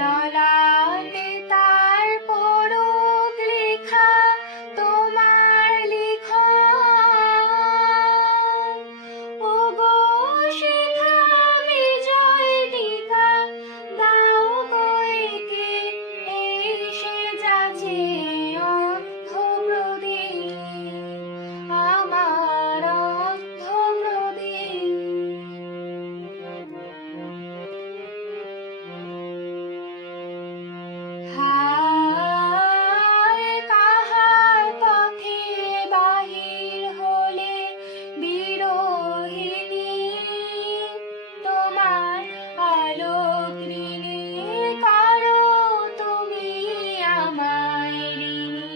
ললাটে তার পরশ লেখা তোমার লিখন। ওগো শেখা বিজয়িকা, দাও গো একে এই সে যাচে অন্ধ প্রদীপ, আমার অন্ধ প্রদীপ। হায় কাহার পথে বাহির হলে বিরোহিণী, তোমার আলোক ঋণী করো তুমি আমায় ঋণী।